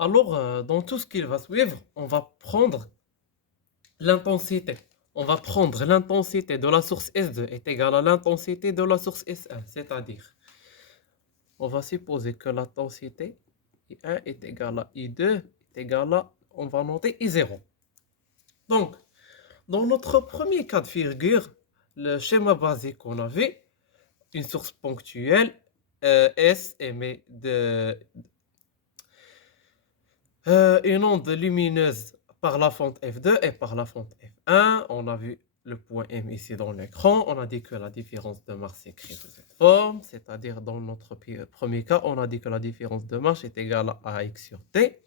Alors, dans tout ce qui va suivre, on va prendre l'intensité. On va prendre l'intensité de la source S2 est égale à l'intensité de la source S1. C'est-à-dire, on va supposer que l'intensité I1 est égale à I2 est égale à, on va noter I0. Donc, dans notre premier cas de figure, le schéma basique qu'on avait, une source ponctuelle, S émet une onde lumineuse par la fente F2 et par la fente F1. On a vu le point M ici dans l'écran. On a dit que la différence de masse s'écrit de cette forme, c'est-à-dire dans notre premier cas, on a dit que la différence de masse est égale à AX sur T.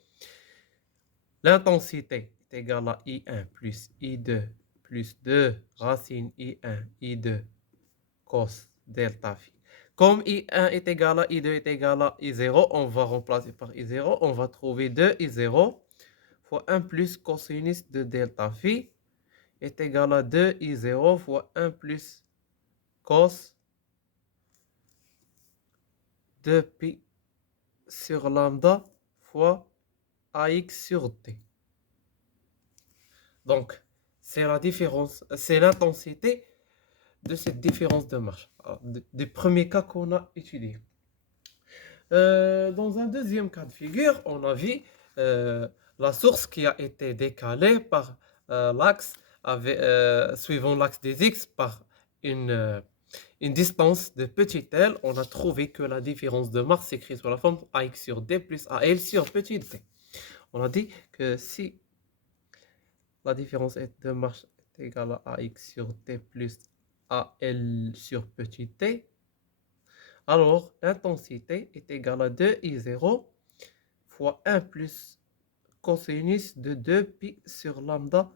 L'intensité est égale à I1 plus I2 plus 2 racine I1, I2 cos delta phi. Comme I1 est égal à I2 est égal à I0, on va remplacer par I0. On va trouver 2 I0 fois 1 plus cosinus de delta phi est égal à 2 I0 fois 1 plus cos de pi sur lambda fois AX sur T. Donc, c'est la différence, c'est l'intensité de cette différence de marche, des premiers cas qu'on a étudiés. Dans un deuxième cas de figure, on a vu la source qui a été décalée par l'axe, suivant l'axe des x par une distance de petit l. On a trouvé que la différence de masse s'écrit sous la forme ax sur d plus al sur petit d. On a dit que si la différence de masse est égale à ax sur d plus al sur petit d, alors l'intensité est égale à 2 I0 fois 1 plus cosinus de 2 pi sur lambda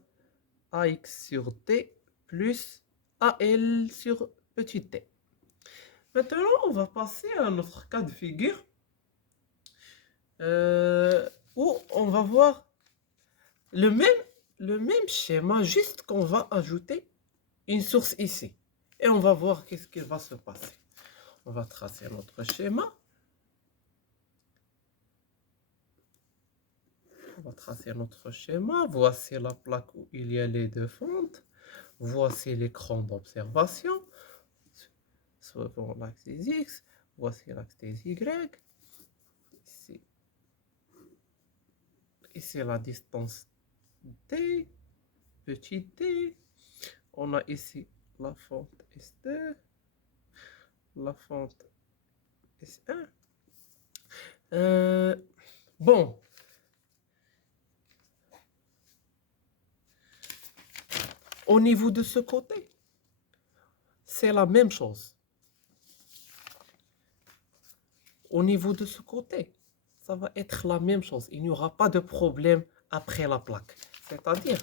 AX sur T plus AL sur petit t. Maintenant, on va passer à notre cas de figure où on va voir le même schéma, juste qu'on va ajouter une source ici. Et on va voir qu'est-ce qui va se passer. On va tracer notre schéma. On va tracer notre schéma. Voici la plaque où il y a les deux fentes. Voici l'écran d'observation. Suivant l'axe des X. Voici l'axe des Y. Ici la distance T. Petit t. On a ici la fente S2. La fente S1. Bon. Au niveau de ce côté, c'est la même chose. Au niveau de ce côté, ça va être la même chose. Il n'y aura pas de problème après la plaque. C'est-à-dire,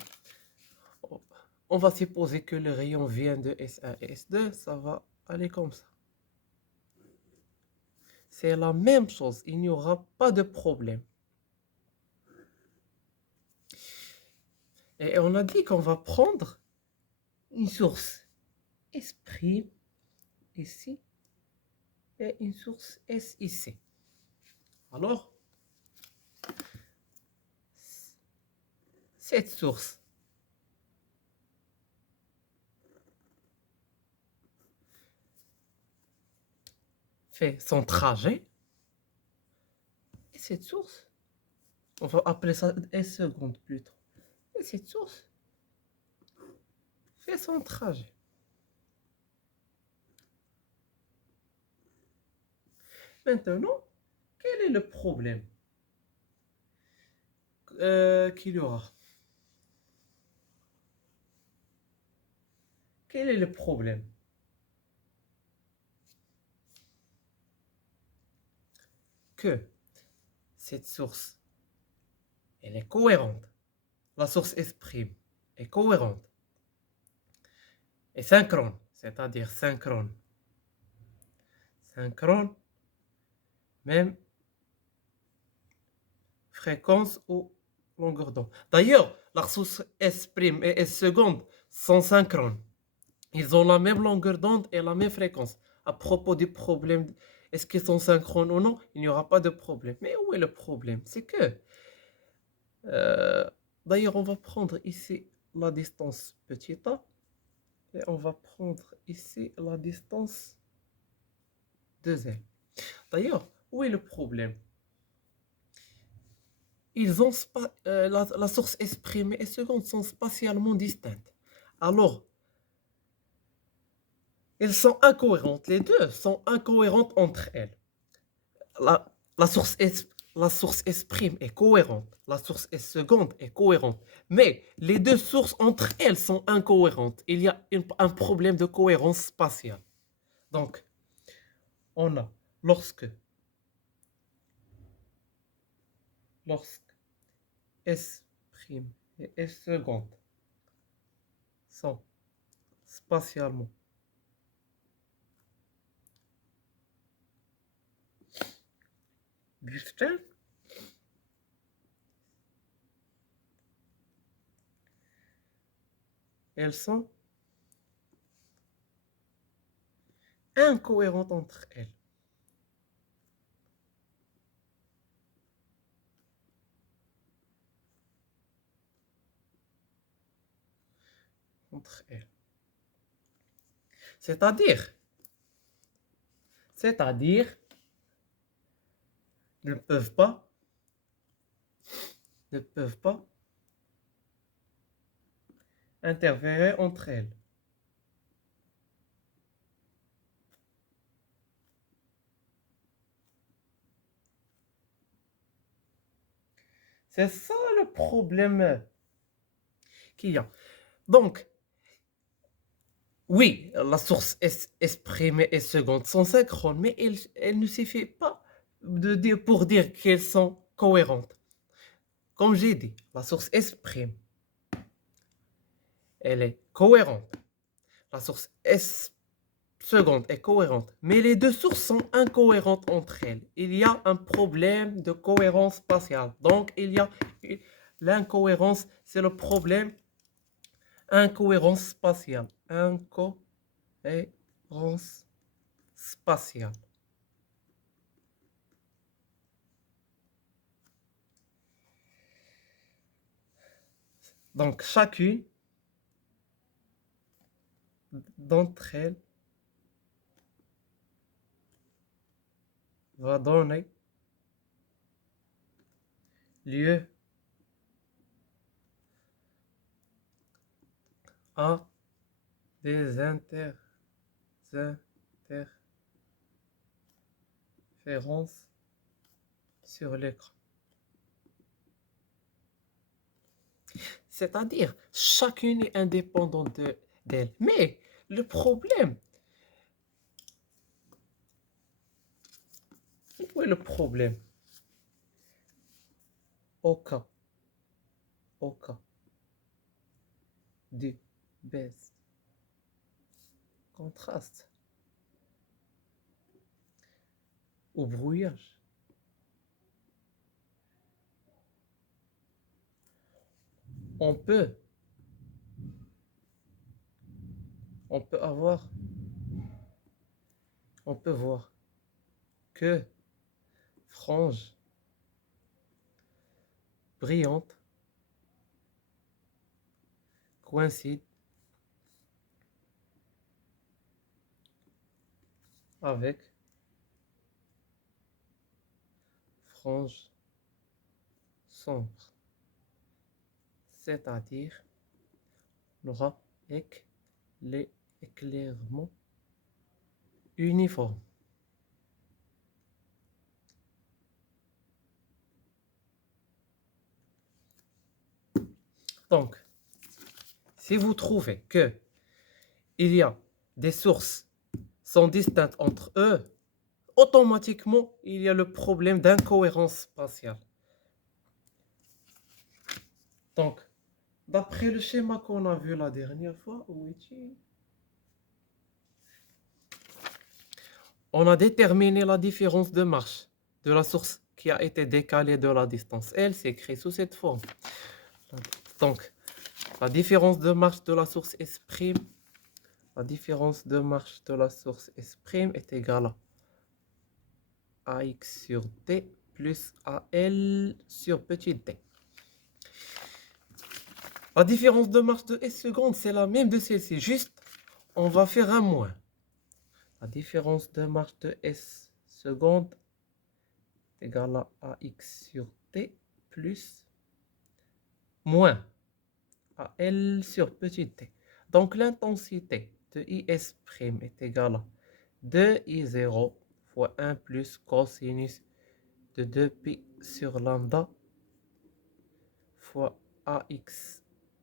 on va supposer que le rayon vient de S1 et S2, ça va aller comme ça. C'est la même chose, il n'y aura pas de problème. Et on a dit qu'on va prendre une source S' ici et une source S ici. Alors, cette source fait son trajet et cette source, on va appeler ça S seconde plutôt, et cette source fait son trajet. Maintenant, quel est le problème qu'il y aura? Quel est le problème? Que cette source, elle est cohérente. La source S' est cohérente et synchrone, c'est-à-dire synchrone. Synchrone, même fréquence ou longueur d'onde. D'ailleurs, la source S' et S seconde sont synchrones. Ils ont la même longueur d'onde et la même fréquence. À propos du problème Est-ce qu'ils sont synchrones ou non? Il n'y aura pas de problème. Mais où est le problème? C'est que, euh, d'ailleurs, on va prendre ici la distance petit a et on va prendre ici la distance 2L. D'ailleurs, où est le problème? La source S' et seconde sont spatialement distinctes. Alors, elles sont incohérentes. Les deux sont incohérentes entre elles. La, la source S, la source S' est cohérente. La source S seconde est cohérente. Mais les deux sources entre elles sont incohérentes. Il y a un problème de cohérence spatiale. Donc, on a lorsque S' et S seconde sont spatialement distinctes, elles sont incohérentes entre elles. Entre elles. C'est-à-dire, ne peuvent pas, ne peuvent pas interférer entre elles. C'est ça le problème qu'il y a. Donc, oui, la source S' et seconde sont synchrones, mais elle ne suffit pas pour dire qu'elles sont cohérentes. Comme j'ai dit, la source S', elle est cohérente. La source S seconde est cohérente, mais les deux sources sont incohérentes entre elles. Il y a un problème de cohérence spatiale. Donc, il y a l'incohérence, c'est le problème incohérence spatiale. Incohérence spatiale. Donc, chacune d'entre elles va donner lieu à des interférences sur l'écran. C'est-à-dire, chacune est indépendante d'elle. Mais le problème, où est le problème? Au cas de baisse contraste ou brouillage, on peut voir que franges brillantes coïncident avec franges sombres, c'est-à-dire on aura l'éclairement uniforme. Donc, si vous trouvez que il y a des sources sont distinctes entre eux, automatiquement, il y a le problème d'incohérence spatiale. Donc, d'après le schéma qu'on a vu la dernière fois, on a déterminé la différence de marche de la source qui a été décalée de la distance. Elle s'écrit sous cette forme. Donc, la différence de marche de la source S', la différence de marche de la source S' est égale à AX sur T plus AL sur petit t. La différence de marche de S seconde, c'est la même de celle-ci. Juste, on va faire un moins. La différence de marche de S seconde est égale à AX sur T plus moins AL sur petit t. Donc, l'intensité de IS' est égale à 2I0 fois 1 plus cosinus de 2pi sur lambda fois AX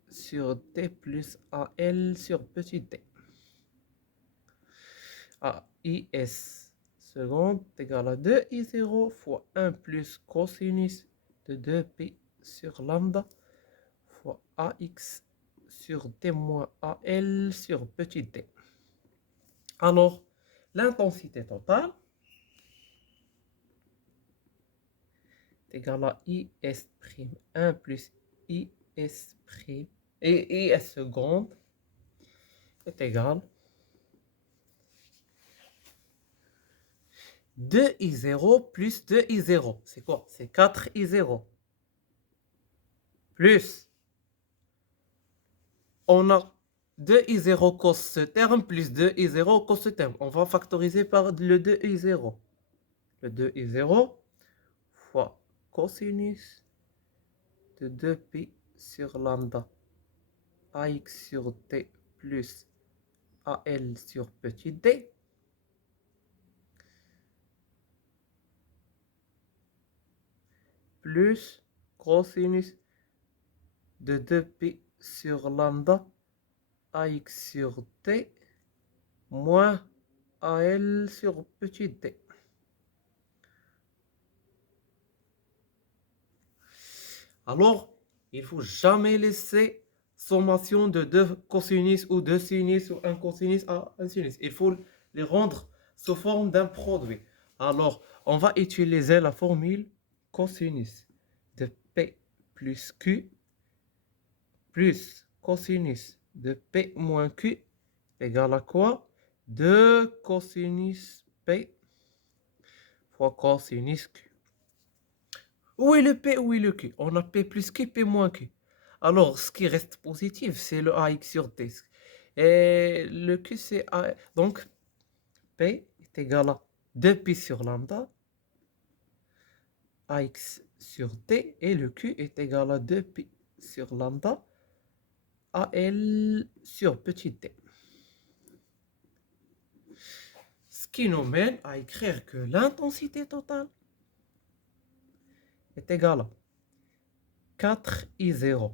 sur T plus AL sur petit t. AIS seconde est égal à 2I0 fois 1 plus cosinus de 2pi sur lambda fois AX sur T moins AL sur petit t. Alors, l'intensité totale est égale à IS'1 plus IS' et IS seconde est égal 2I0 plus 2I0. C'est quoi? C'est 4I0. Plus, on a 2I0 cos ce terme plus 2I0 cos ce terme. On va factoriser par le 2I0. Le 2I0 fois cosinus de 2pi sur lambda AX sur T plus AL sur petit d plus cosinus de 2pi sur lambda AX sur T moins AL sur petit d. Alors, il ne faut jamais laisser sommation de deux cosinus ou deux sinus ou un cosinus à un sinus. Il faut les rendre sous forme d'un produit. Alors, on va utiliser la formule cosinus de P plus Q plus cosinus de P moins Q égale à quoi? 2 cosinus P fois cosinus Q. Où est le P, où est le Q? On a P plus Q, P moins Q. Alors, ce qui reste positif, c'est le AX sur T. Et le Q, c'est A. Donc, P est égal à 2pi sur lambda, AX sur T, et le Q est égal à 2pi sur lambda, AL sur petit t. Ce qui nous mène à écrire que l'intensité totale est égale à 4I0.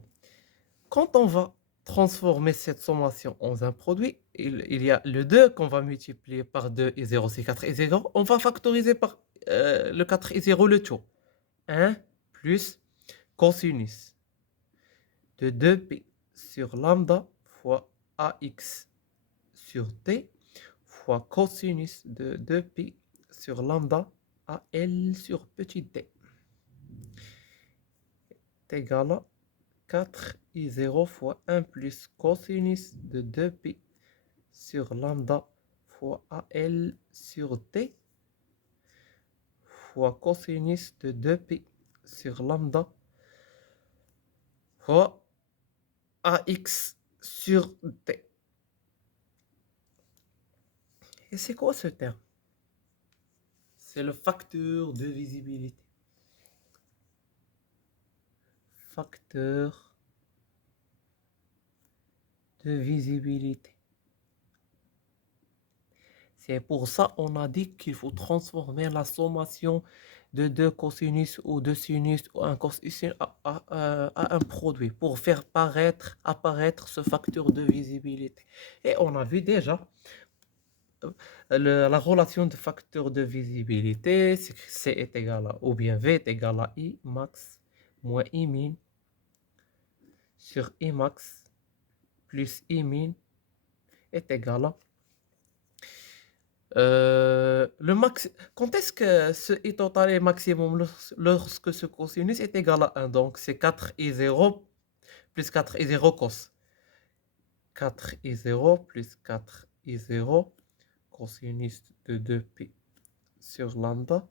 Quand on va transformer cette sommation en un produit, il y a le 2 qu'on va multiplier par 2I0, c'est 4I0. On va factoriser par le 4I0 le tout. 1 plus cosinus de 2pi sur lambda fois AX sur T fois cosinus de 2pi sur lambda AL sur petit t est égal à 4I0 fois 1 plus cosinus de 2pi sur lambda fois AL sur T fois cosinus de 2pi sur lambda fois AX sur T. Et c'est quoi ce terme? C'est le facteur de visibilité. Facteur de visibilité. C'est pour ça qu'on a dit qu'il faut transformer la sommation de deux cosinus ou deux sinus ou un cosinus à un produit pour faire apparaître ce facteur de visibilité. Et on a vu déjà la relation de facteur de visibilité, c'est que C est égal à, ou bien V est égal à I max moins I min sur I max plus I min est égal à le max. Quand est-ce que ce I total est maximum? Lorsque ce cosinus est égal à 1. Donc c'est 4I0 plus 4I0 cos. 4I0 plus 4I0 cosinus de 2pi sur lambda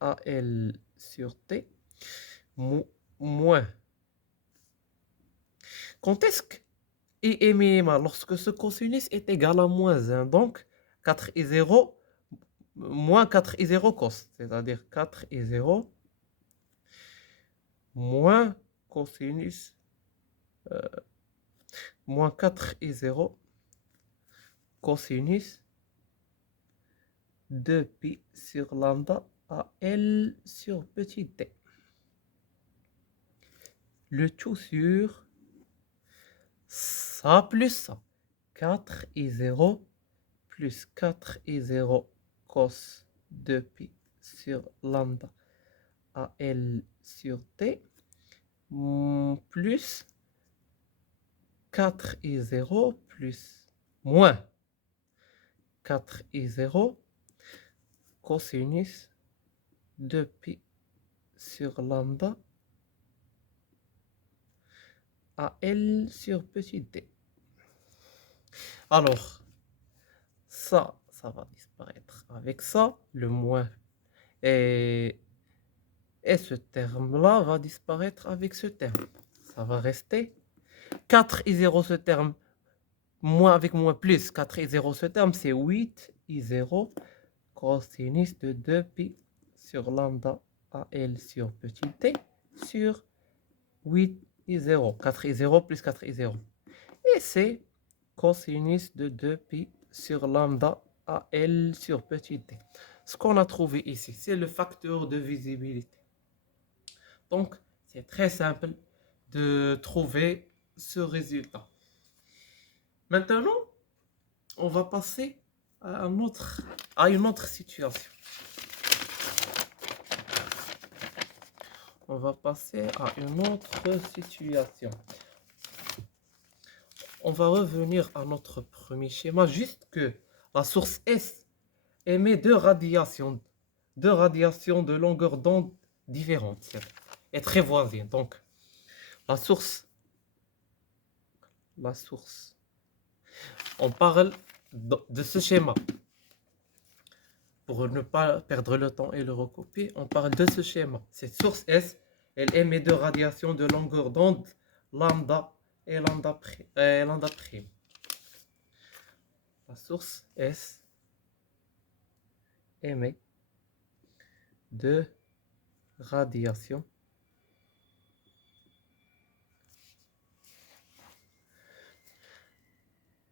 AL sur T moins. Quand est-ce que I est minima? Lorsque ce cosinus est égal à moins 1. Donc, 4 et 0, moins 4 et 0 cos. C'est-à-dire 4 et 0 moins cosinus, moins 4 et 0 cosinus de pi sur lambda à L sur petit t. Le tout sur ça plus ça. 4 et 0 plus 4 et 0 cos de pi sur lambda à L sur t plus 4 et 0 plus moins 4 et 0 cosinus de pi sur lambda à L sur petit t. Alors, ça va disparaître avec ça, le moins. Et ce terme-là va disparaître avec ce terme. Ça va rester 4 et 0 ce terme. Moins avec moins plus 4 et 0 ce terme, c'est 8 et 0 cosinus de 2 pi sur lambda à L sur petit t sur 8 et 0. 4 et 0 plus 4 et 0. Et c'est cosinus de 2 pi sur lambda à L sur petit t. Ce qu'on a trouvé ici, c'est le facteur de visibilité. Donc, c'est très simple de trouver ce résultat. Maintenant, on va passer à une autre situation. On va passer à une autre situation. On va revenir à notre premier schéma, juste que la source S émet deux radiations de longueur d'onde différentes et très voisines. Donc, la source, on parle de ce schéma. Pour ne pas perdre le temps et le recopier, on parle de ce schéma. Cette source S, elle émet deux radiations de longueur d'onde, lambda et lambda prime. La source S émet deux radiations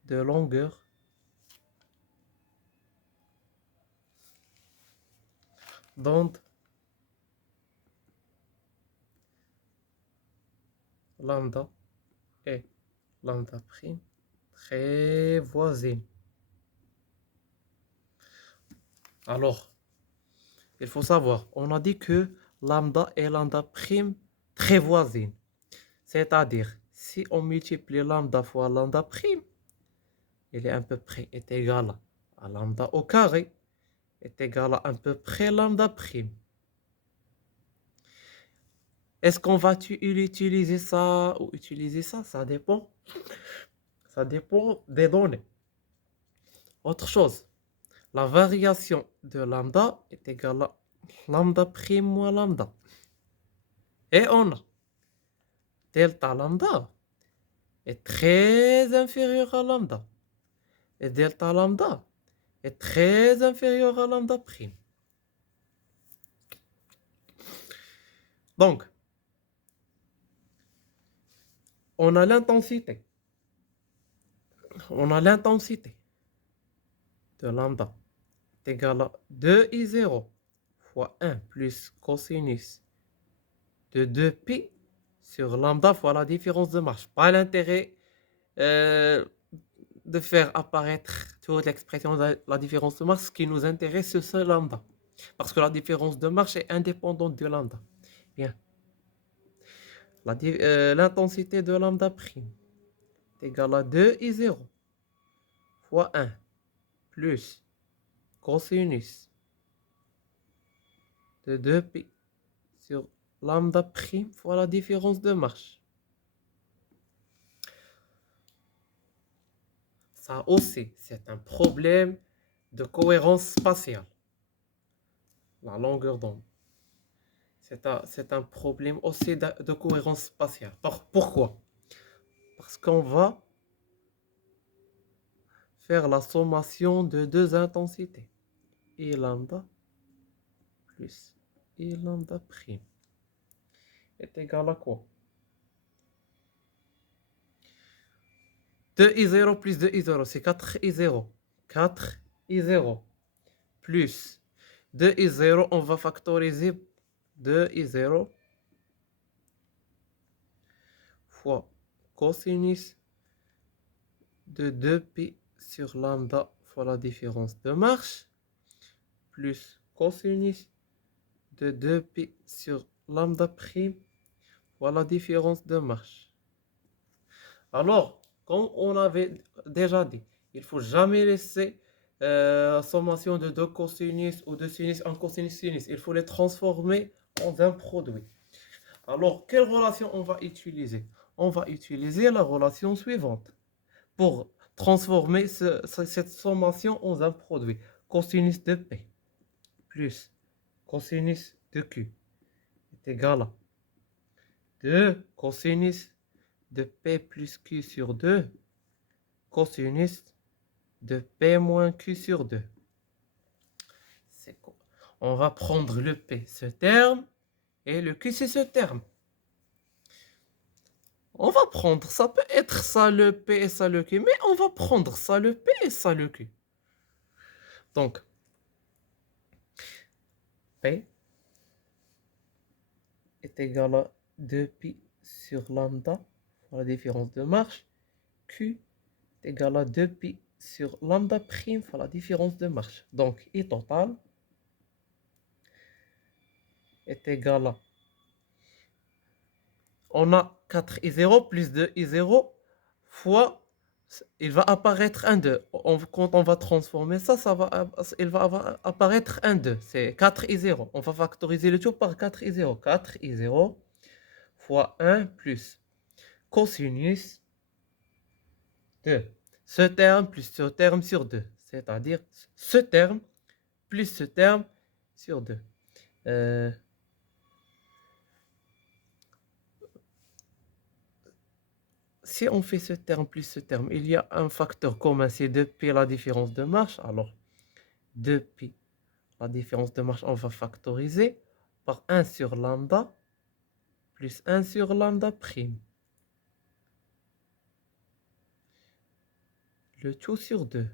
de longueur d'onde lambda et lambda prime très voisines. Alors, il faut savoir, on a dit que lambda et lambda prime très voisines. C'est-à-dire, si on multiplie lambda fois lambda prime, il est à peu près égal à lambda au carré, est égal à peu près lambda prime. Est-ce qu'on va utiliser ça ou utiliser ça? Ça dépend. Ça dépend des données. Autre chose, la variation de lambda est égale à lambda prime moins lambda. Et on a delta lambda est très inférieur à lambda. Et delta lambda est très inférieur à lambda prime. Donc, on a l'intensité. De lambda est égale à 2 i 0 fois 1 plus cosinus de 2 pi sur lambda fois la différence de marche. Pas l'intérêt de faire apparaître toute l'expression de la différence de marche. Ce qui nous intéresse, c'est lambda. Parce que la différence de marche est indépendante de lambda. Bien. L'intensité de lambda prime est égale à 2 i 0 fois 1 plus cosinus de 2 pi sur lambda prime fois la différence de marche. Ça aussi, c'est un problème de cohérence spatiale. La longueur d'onde. C'est un problème aussi de cohérence spatiale. Pourquoi? Parce qu'on va faire la sommation de deux intensités. I lambda plus I lambda prime est égal à quoi? 2i0 plus 2i0, c'est 4i0. 4i0 plus 2i0, on va factoriser 2i0 fois cosinus de 2pi sur lambda fois la différence de marche plus cosinus de 2pi sur lambda prime fois la différence de marche. Alors, comme on avait déjà dit, il ne faut jamais laisser sommation de deux cosinus ou de sinus en cosinus sinus. Il faut les transformer en un produit. Alors, quelle relation on va utiliser? On va utiliser la relation suivante pour transformer cette sommation en un produit. Cosinus de P plus cosinus de Q est égal à 2 cosinus de P plus Q sur 2 cosinus de P moins Q sur 2. C'est quoi? On va prendre le P, ce terme, et le Q, c'est ce terme. On va prendre, ça peut être ça le P et ça le Q, mais on va prendre ça le P et ça le Q. Donc, P est égal à 2pi sur lambda, la différence de marche. Q est égal à 2pi sur lambda prime, la différence de marche. Donc, I total est égal à... On a 4i0 plus 2i0 fois... Il va apparaître un 2. Quand on va transformer ça, il va apparaître un 2. C'est 4i0. On va factoriser le tout par 4i0. 4i0 fois 1 plus cosinus de ce terme plus ce terme sur 2. C'est-à-dire ce terme plus ce terme sur 2. Si on fait ce terme plus ce terme, il y a un facteur commun, c'est 2pi la différence de marche. Alors, 2pi la différence de marche, on va factoriser par 1 sur lambda plus 1 sur lambda prime. Le tout sur 2.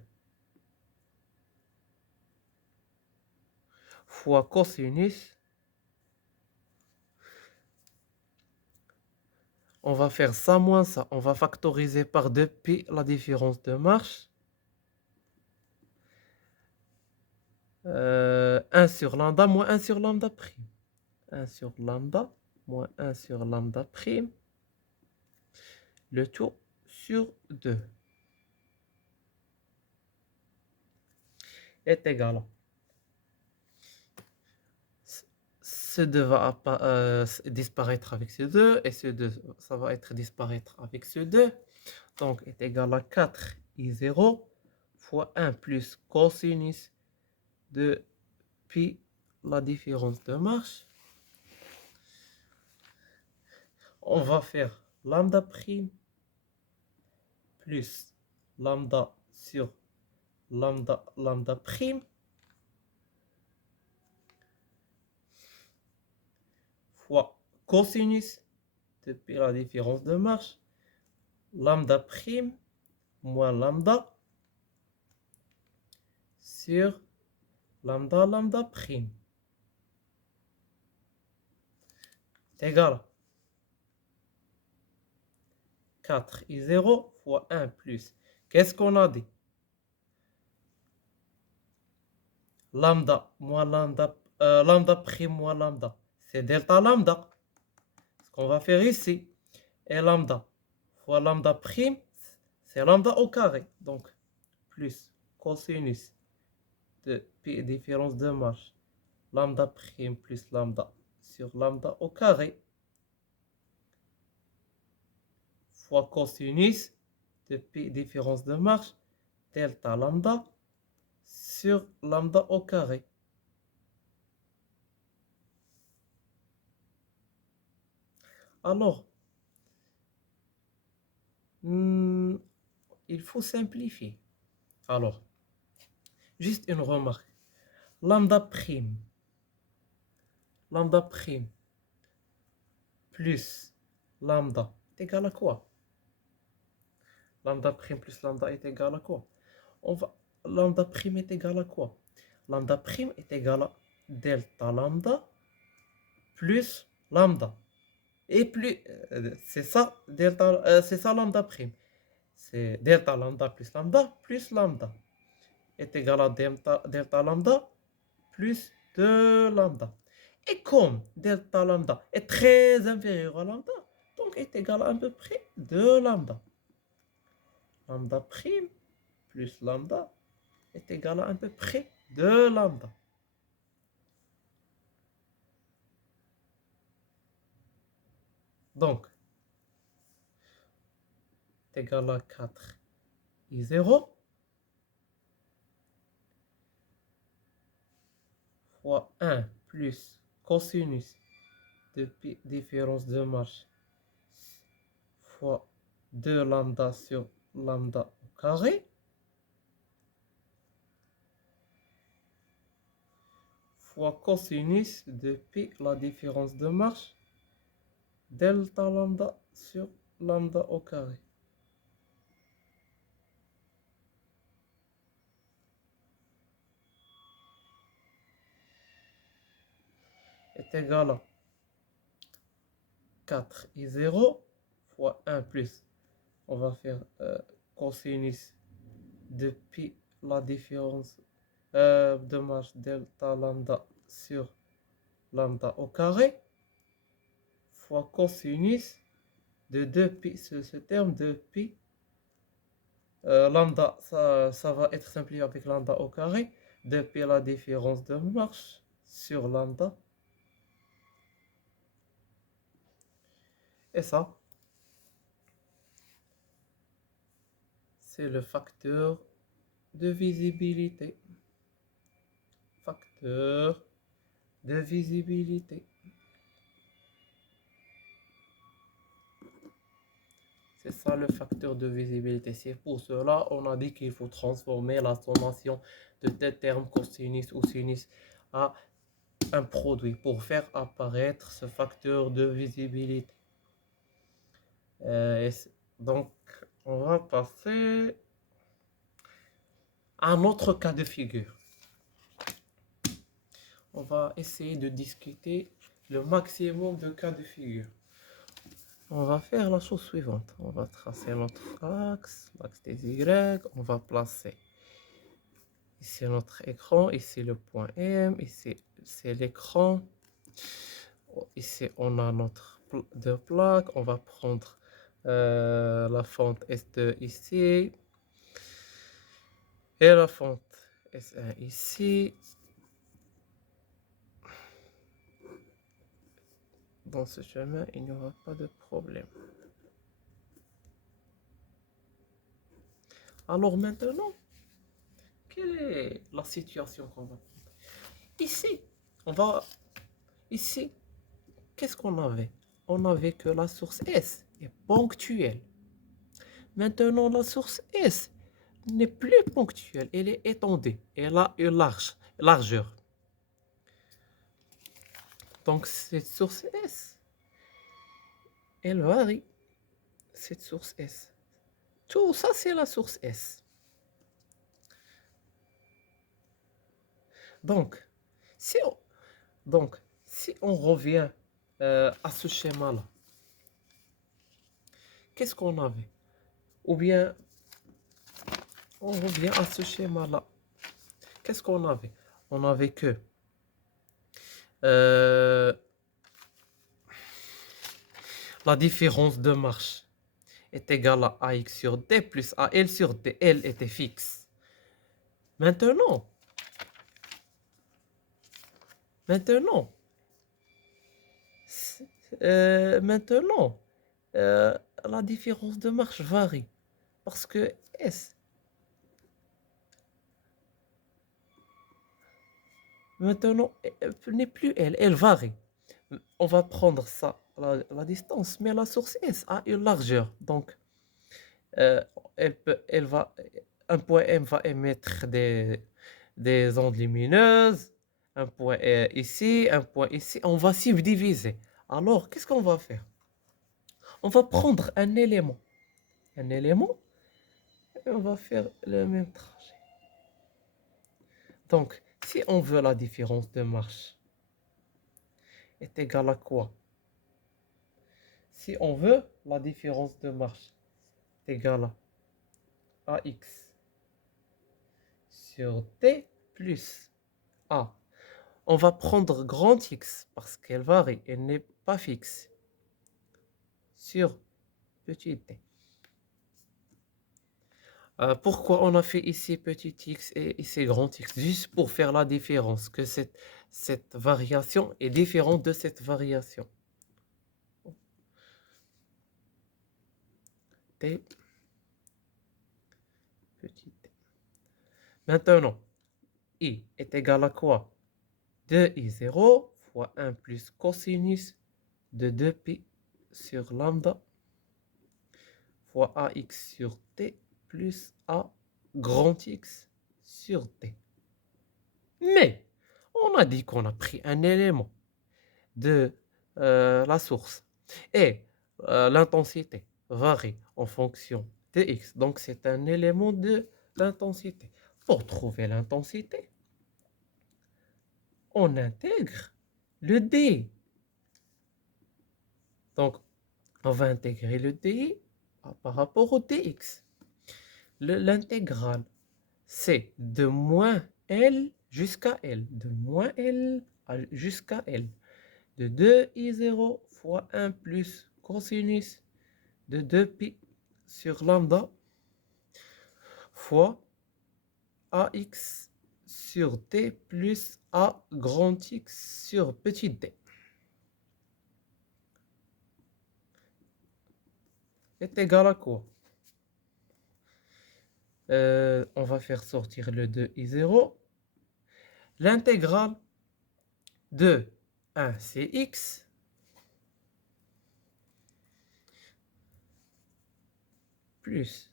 Fois cosinus. On va faire ça moins ça. On va factoriser par 2pi la différence de marche. 1 sur lambda moins 1 sur lambda prime. 1 sur lambda moins 1 sur lambda prime. Le tout sur 2 est égal à... Ce 2 va disparaître avec ce 2 et ce 2, ça va être disparaître avec ce 2. Donc, est égal à 4i0 fois 1 plus cosinus de pi la différence de marche. On va faire lambda prime plus lambda sur lambda prime fois cosinus de pi la différence de marche, lambda prime moins lambda sur lambda prime est égal à 4i0 fois 1 plus. Qu'est-ce qu'on a dit? Lambda moins lambda, lambda prime moins lambda, c'est delta lambda. Ce qu'on va faire ici. Et lambda fois lambda prime, c'est lambda au carré. Donc, plus cosinus de pi différence de marche, lambda prime plus lambda sur lambda au carré, fois cosinus de pi différence de marche, delta lambda sur lambda au carré. Alors, hmm, il faut simplifier. Alors, juste une remarque. Lambda prime. Lambda prime plus lambda est égal à quoi? Lambda prime plus lambda est égal à quoi? Lambda prime est égal à quoi? Lambda prime est égal à delta lambda plus lambda. Et plus, c'est ça, c'est ça lambda prime. C'est delta lambda plus lambda est égal à delta lambda plus 2 lambda. Et comme delta lambda est très inférieur à lambda, donc est égal à peu près 2 lambda. Lambda prime plus lambda est égal à peu près 2 lambda. Donc, est égal à 4 i 0 fois 1 plus cosinus de pi différence de marche fois 2 lambda sur lambda au carré fois cosinus de pi la différence de marche delta lambda sur lambda au carré. Est égal à 4 i 0 fois 1 plus, on va faire cosinus de pi la différence de marche delta lambda sur lambda au carré fois cosinus de 2pi, ce terme de pi, lambda, ça va être simplifié avec lambda au carré, 2pi la différence de marche sur lambda. Et ça, c'est le facteur de visibilité. Facteur de visibilité. C'est ça le facteur de visibilité. C'est pour cela on a dit qu'il faut transformer la sommation de tel terme cosinus ou sinus à un produit pour faire apparaître ce facteur de visibilité. Donc, on va passer à un autre cas de figure. On va essayer de discuter le maximum de cas de figure. On va faire la chose suivante. On va tracer notre axe, l'axe des Y. On va placer ici notre écran, ici le point M, ici c'est l'écran. Ici on a notre deux plaques. On va prendre la fente S2 ici et la fente S1 ici. Dans ce chemin, il n'y aura pas de problème. Alors maintenant, quelle est la situation qu'on va prendre? Ici, qu'est-ce qu'on avait? On avait que la source S est ponctuelle. Maintenant, la source S n'est plus ponctuelle, elle est étendue, elle a une largeur. Donc cette source S, elle varie. Cette source S. Tout ça, c'est la source S. Donc, si on revient à ce schéma-là, qu'est-ce qu'on avait? Ou bien, on revient à ce schéma-là. Qu'est-ce qu'on avait? On avait que la différence de marche est égale à AX sur D plus AL sur D. L était fixe. Maintenant, la différence de marche varie parce que S maintenant n'est plus elle varie On va prendre ça, la distance, mais la source S a une largeur. Donc, euh, un point M va émettre des ondes lumineuses, un point ici, un point ici. On va subdiviser. Alors, qu'est-ce qu'on va faire? On va prendre un élément, et on va faire le même trajet. Donc, si on veut la différence de marche est égale à quoi? Si on veut la différence de marche est égale à AX sur T plus A. On va prendre grand X parce qu'elle varie, elle n'est pas fixe, sur petit t. Pourquoi on a fait ici petit x et ici grand X? Juste pour faire la différence, que cette variation est différente de cette variation. T, petit t. Maintenant, I est égal à quoi? 2i0 fois 1 plus cosinus de 2pi sur lambda fois ax sur t plus a grand X sur t. Mais on a dit qu'on a pris un élément de la source et l'intensité varie en fonction de x. Donc c'est un élément de l'intensité. Pour trouver l'intensité, on intègre le d. Donc on va intégrer le d par rapport au dx. L'intégrale, c'est de moins L jusqu'à L, de moins L jusqu'à L, de 2i0 fois 1 plus cosinus de 2pi sur lambda fois ax sur t plus a grand X sur petit d est égal à quoi? On va faire sortir le 2i0. L'intégrale de 1 c'est x plus.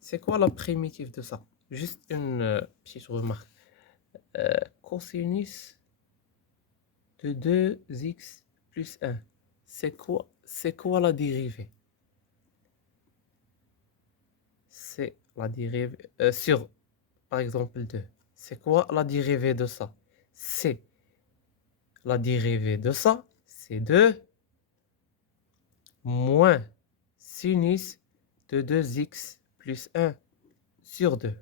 C'est quoi la primitive de ça? Juste une petite remarque. Cosinus de 2x plus 1. C'est quoi la dérivée? C'est la dérivée sur, par exemple, 2. C'est quoi la dérivée de ça? C'est la dérivée de ça, c'est 2 moins sinus de 2x plus 1 sur 2.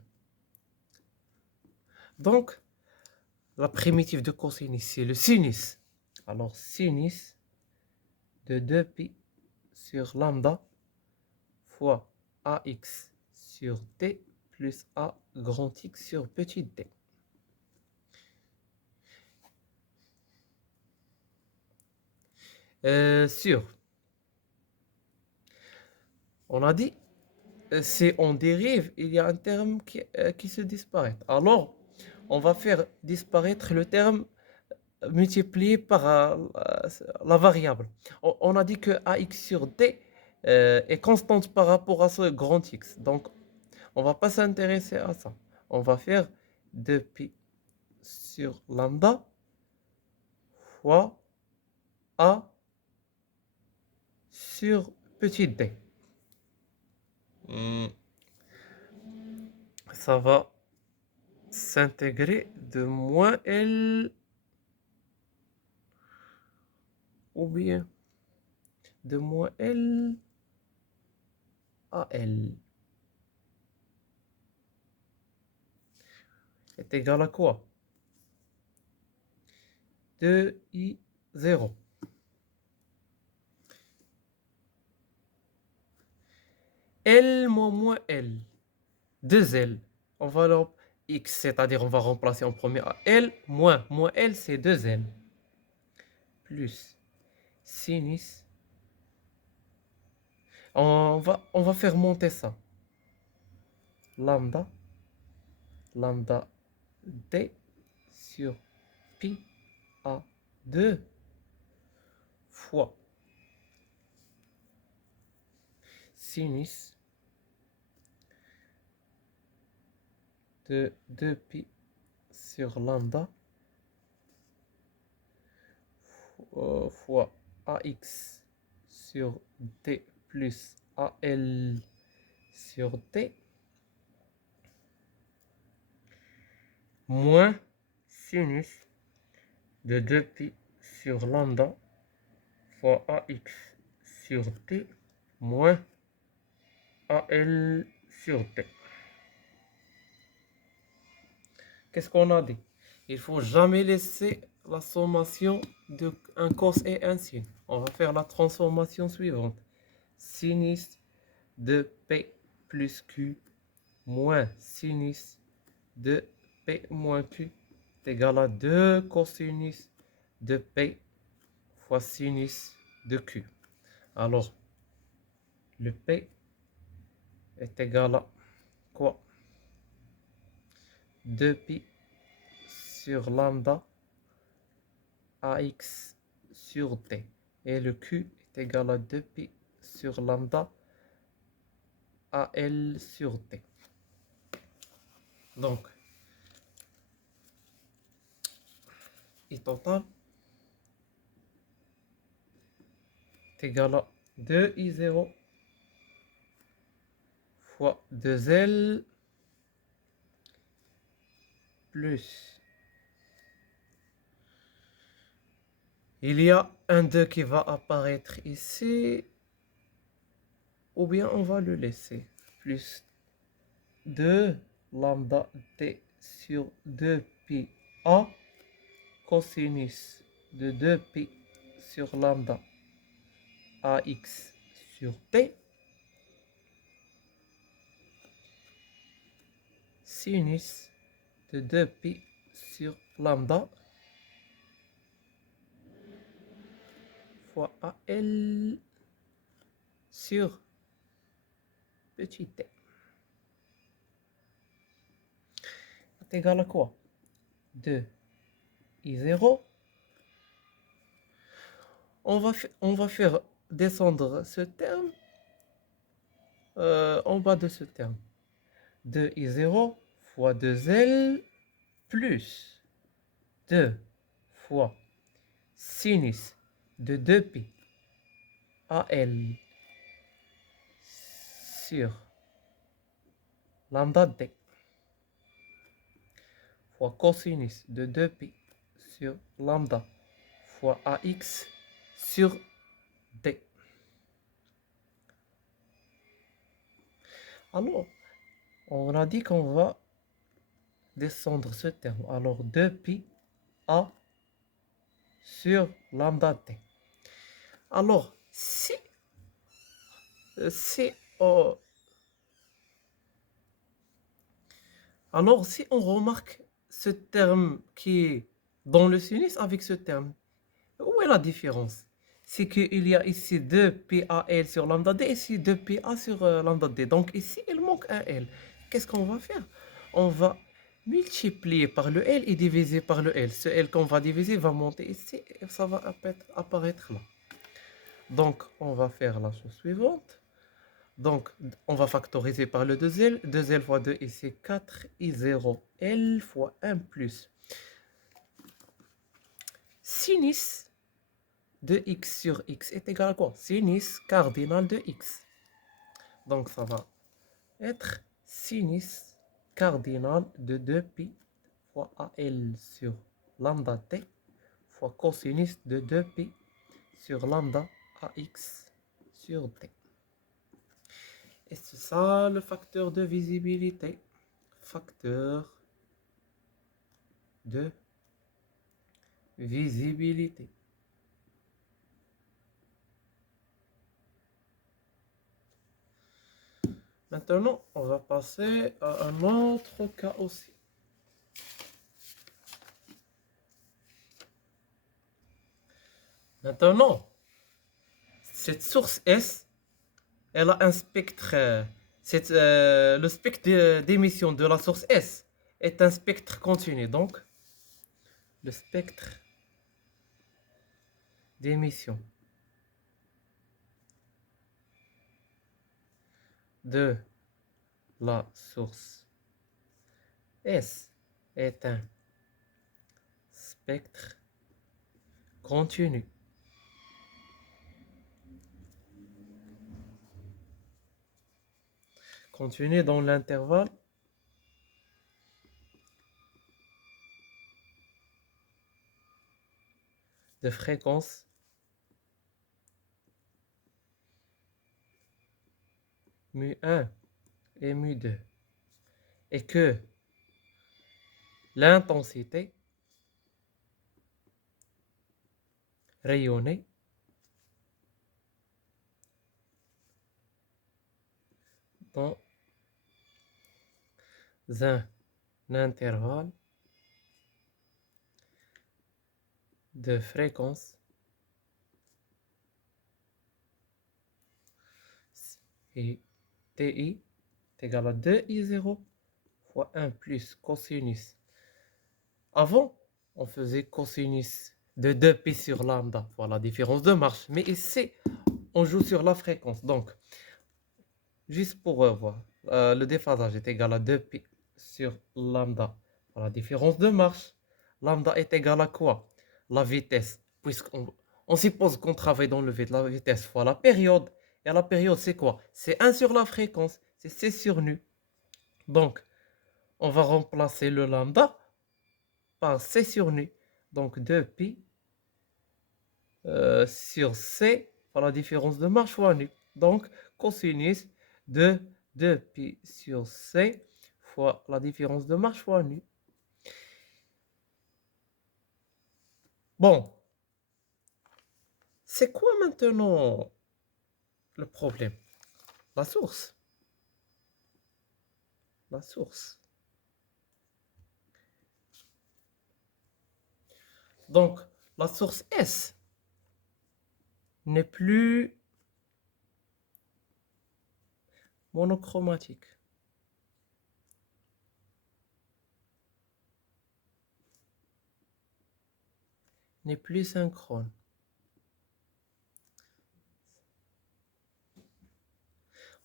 Donc, la primitive de cosinus, c'est le sinus. Alors, sinus de 2pi sur lambda fois ax sur t plus a grand X sur petit t. On a dit, si on dérive, il y a un terme qui se disparaît. Alors, on va faire disparaître le terme multiplié par la variable. On a dit que ax sur t est constante par rapport à ce grand X. Donc, on va pas s'intéresser à ça. On va faire 2pi sur lambda fois a sur petit d. Ça va s'intégrer de moins L ou bien de moins L à L est égal à quoi? 2i0. L moins L. 2L. On va leur X, c'est-à-dire on va remplacer en premier à L moins L, c'est 2L. Plus sinus. On va faire monter ça. Lambda d sur pi a 2 fois sinus de 2pi sur lambda fois ax sur t plus al sur t moins sinus de 2pi sur lambda fois ax sur t moins al sur t. Qu'est-ce qu'on a dit? Il faut jamais laisser la sommation de un cos et un sin. On va faire la transformation suivante. Sinus de P plus Q moins sinus de P moins Q est égal à 2 cosinus de P fois sinus de Q. Alors, le P est égal à quoi? 2pi sur lambda ax sur t. Et le Q est égal à 2pi sur lambda al sur t. Donc, I total est égal à 2i0 fois 2l plus. Il y a un 2 qui va apparaître ici, ou bien on va le laisser. Plus 2 lambda t sur 2pi a cosinus de 2pi sur lambda ax sur t sinus de 2pi sur lambda fois al sur petit t est égal à quoi? 2 i0. On va faire descendre ce terme en bas de ce terme. 2i0 fois 2l plus 2 fois sinus de 2pi al sur lambda d fois cosinus de 2pi sur lambda fois ax sur d. Alors, on a dit qu'on va descendre ce terme. Alors, 2pi a sur lambda t. Alors, si on remarque ce terme qui est dans le sinus avec ce terme, où est la différence? C'est qu'il y a ici 2PAL sur lambda D, ici 2PA sur lambda D. Donc ici, il manque un L. Qu'est-ce qu'on va faire? On va multiplier par le L et diviser par le L. Ce L qu'on va diviser va monter ici et ça va apparaître là. Donc, on va faire la chose suivante. Donc, on va factoriser par le 2L. 2L fois 2 ici, 4i0. L fois 1 plus sinus de x sur x est égal à quoi? Sinus cardinal de x. Donc, ça va être sinus cardinal de 2pi fois al sur lambda t fois cosinus de 2pi sur lambda ax sur t. Et c'est ça le facteur de visibilité. Facteur de visibilité. Maintenant, on va passer à un autre cas aussi. Maintenant, cette source S, elle a un spectre. Le spectre d'émission de la source S est un spectre continu. Donc, le spectre d'émission de la source S est un spectre continu dans l'intervalle de fréquence mu1 et mu2 et que l'intensité rayonnée dans un intervalle de fréquence et TI est égal à 2I0 fois 1 plus cosinus. Avant, on faisait cosinus de 2pi sur lambda, voilà la différence de marche. Mais ici, on joue sur la fréquence. Donc, juste pour voir, le déphasage est égal à 2pi sur lambda, voilà la différence de marche. Lambda est égal à quoi? La vitesse, puisqu'on suppose qu'on travaille dans le vide. La vitesse fois la période. Et la période, c'est quoi? C'est 1 sur la fréquence, c'est C sur nu. Donc, on va remplacer le lambda par C sur nu. Donc, 2pi sur C par la différence de marche fois nu. Donc, cosinus de 2pi sur C fois la différence de marche fois nu. Bon, c'est quoi maintenant le problème? La source. La source. Donc, la source S n'est plus monochromatique. N'est plus synchrone.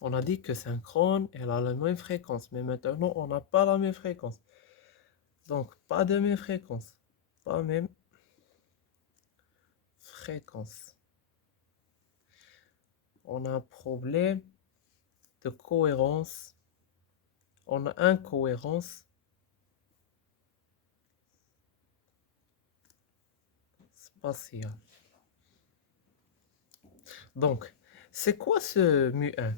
On a dit que synchrone, elle a la même fréquence, mais maintenant, on n'a pas la même fréquence. Donc, pas de même fréquence. Pas même fréquence. On a un problème de cohérence. On a incohérence spatiale. Donc, c'est quoi ce mu1?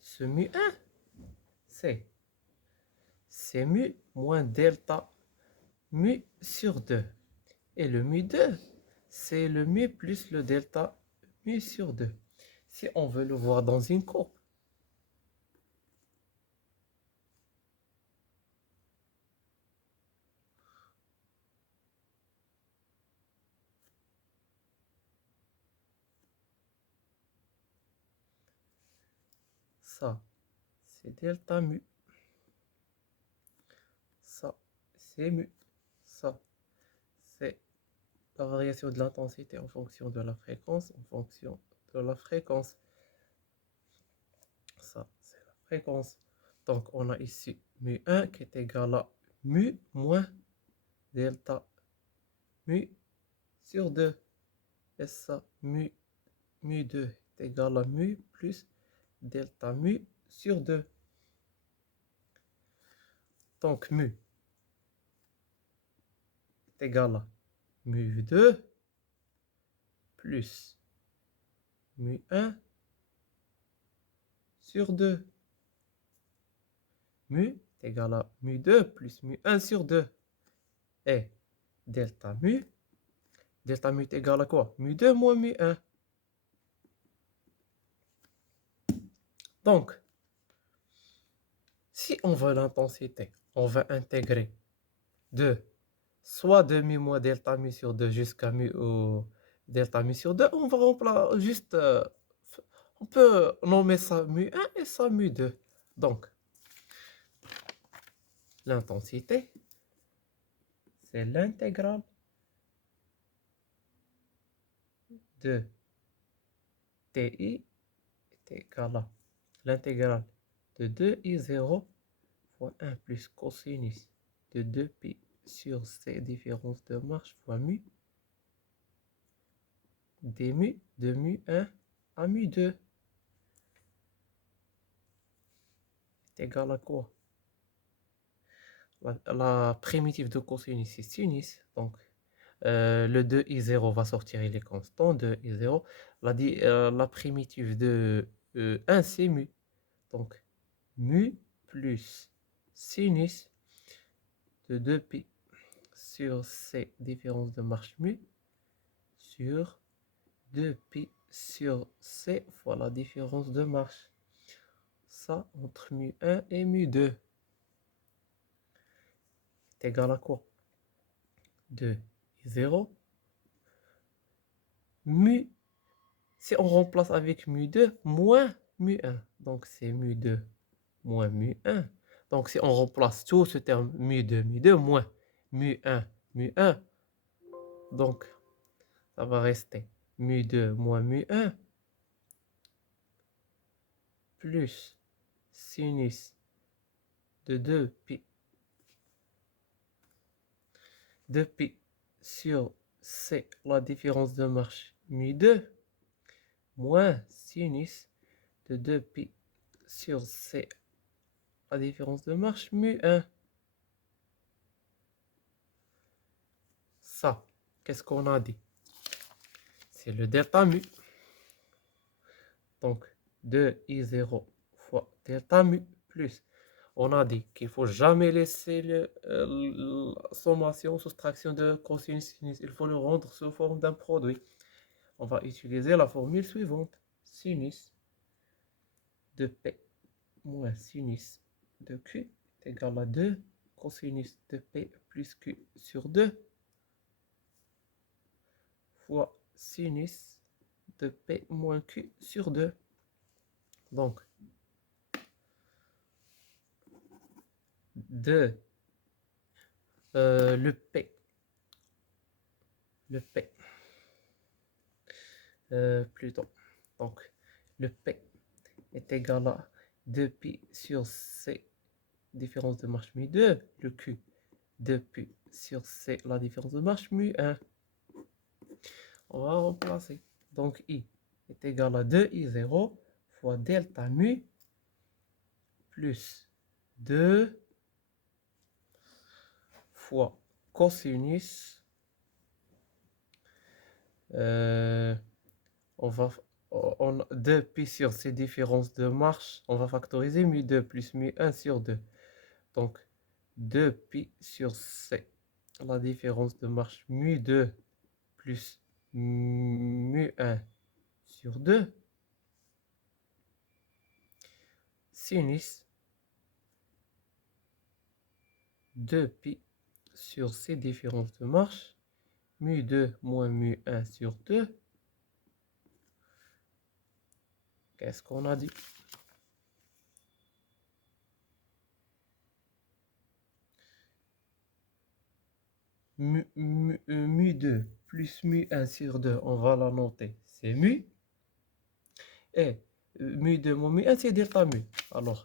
Ce mu1, c'est mu moins delta mu sur 2. Et le mu2, c'est le mu plus le delta mu sur 2. Si on veut le voir dans une courbe, ça, c'est delta mu. Ça, c'est mu. Ça, c'est la variation de l'intensité en fonction de la fréquence, en fonction de la fréquence. Ça, c'est la fréquence. Donc, on a ici mu1 qui est égal à mu moins delta mu sur 2. Et ça, mu2 est égal à mu plus delta mu sur 2. Donc, mu est égal à mu2 plus mu1 sur 2. Mu est égal à mu2 plus mu1 sur 2. Et delta mu est égal à quoi? Mu2 moins mu1. Donc, si on veut l'intensité, on va intégrer soit de mu moins delta mu sur 2 jusqu'à mu au delta mu sur 2. On va remplacer juste, on peut nommer ça mu1 et ça mu2. Donc, l'intensité, c'est l'intégrale de ti est égal à l'intégrale de 2i0 fois 1 plus cosinus de 2pi sur c différence de marche fois mu d mu de mu1 à mu2 est égal à quoi? La primitive de cosinus c'est sinus, donc le 2i0 va sortir, il est constant, 2i0. La primitive de 1 c'est mu, donc mu plus sinus de 2pi sur c différence de marche mu sur 2pi sur c fois la différence de marche. Ça entre mu1 et mu2 est égal à quoi? 2i0 mu, si on remplace avec mu2 moins mu1, donc c'est mu2 moins mu1. Donc si on remplace tout ce terme mu2 moins mu1 mu1, donc ça va rester mu2 moins mu1 plus sinus de 2pi sur c, la différence de marche mu2 moins sinus de 2pi sur c, la différence de marche mu1. Ça, qu'est-ce qu'on a dit? C'est le delta mu. Donc 2i0 fois delta mu plus. On a dit qu'il ne faut jamais laisser la sommation, soustraction de cosinus sinus. Il faut le rendre sous forme d'un produit. On va utiliser la formule suivante. Sinus de P moins sinus de Q est égal à 2 cosinus de P plus Q sur 2 fois sinus de P moins Q sur 2. Donc, le P, plutôt. Donc, le P est égal à 2pi sur C, différence de marche mu2, le Q, 2pi sur C, la différence de marche mu1. On va remplacer. Donc, I est égal à 2i0 fois delta mu plus 2 fois cosinus. On 2pi sur ces différences de marche, on va factoriser mu2 plus mu1 sur 2. Donc 2pi sur c, la différence de marche mu2 plus mu1 sur 2, sinus 2pi sur ces différences de marche, mu2 moins mu1 sur 2. Qu'est-ce qu'on a dit? mu2 plus mu1 sur 2, on va la noter, c'est mu. Et mu2 moins mu1, c'est delta mu. Alors,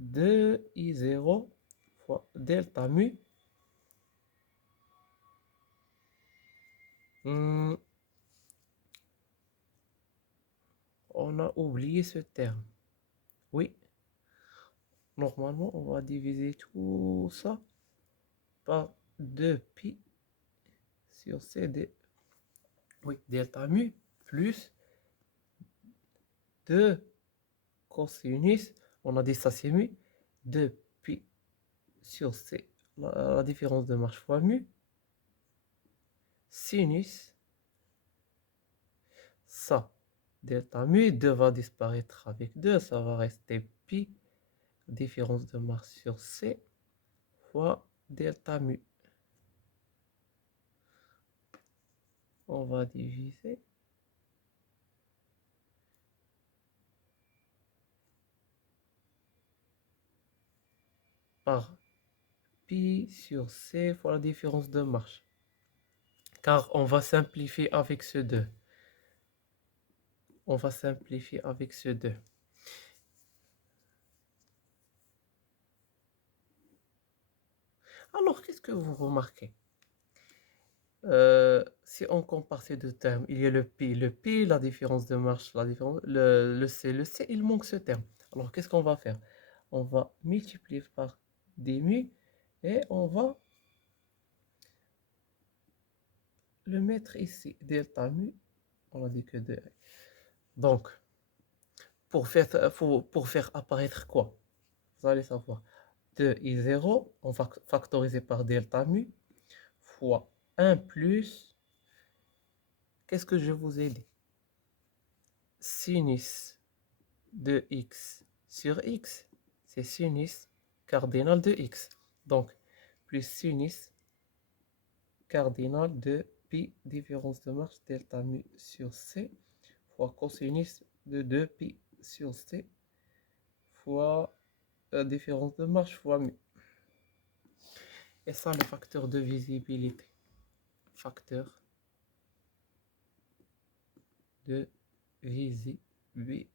2i0 fois delta mu. On a oublié ce terme. Oui. Normalement, on va diviser tout ça par 2pi sur CD. Oui, delta mu plus 2 cosinus. On a dit ça c'est mu. 2pi sur C. La différence de marche fois mu. Sinus. Ça. Delta mu, 2 va disparaître avec 2. Ça va rester pi. Différence de marche sur C fois delta mu. On va diviser par pi sur c fois la différence de marche. car on va simplifier avec ce 2. On va simplifier avec ce 2. Alors, qu'est-ce que vous remarquez? Si on compare ces deux termes, il y a le pi, la différence de marche, le C, il manque ce terme. Alors, qu'est-ce qu'on va faire? On va multiplier par des mu et on va le mettre ici. Delta mu, on a dit que 2. Donc, pour faire apparaître quoi? Vous allez savoir. 2 et 0, on va factoriser par delta mu fois 1 plus, qu'est-ce que je vous ai dit? Sinus de x sur x, c'est sinus cardinal de x. Donc, plus sinus cardinal de pi, différence de marche, delta mu sur c, fois cosinus de 2pi sur c, fois différence de marche, fois mu. Et ça, le facteur de visibilité. Facteur de visibilité.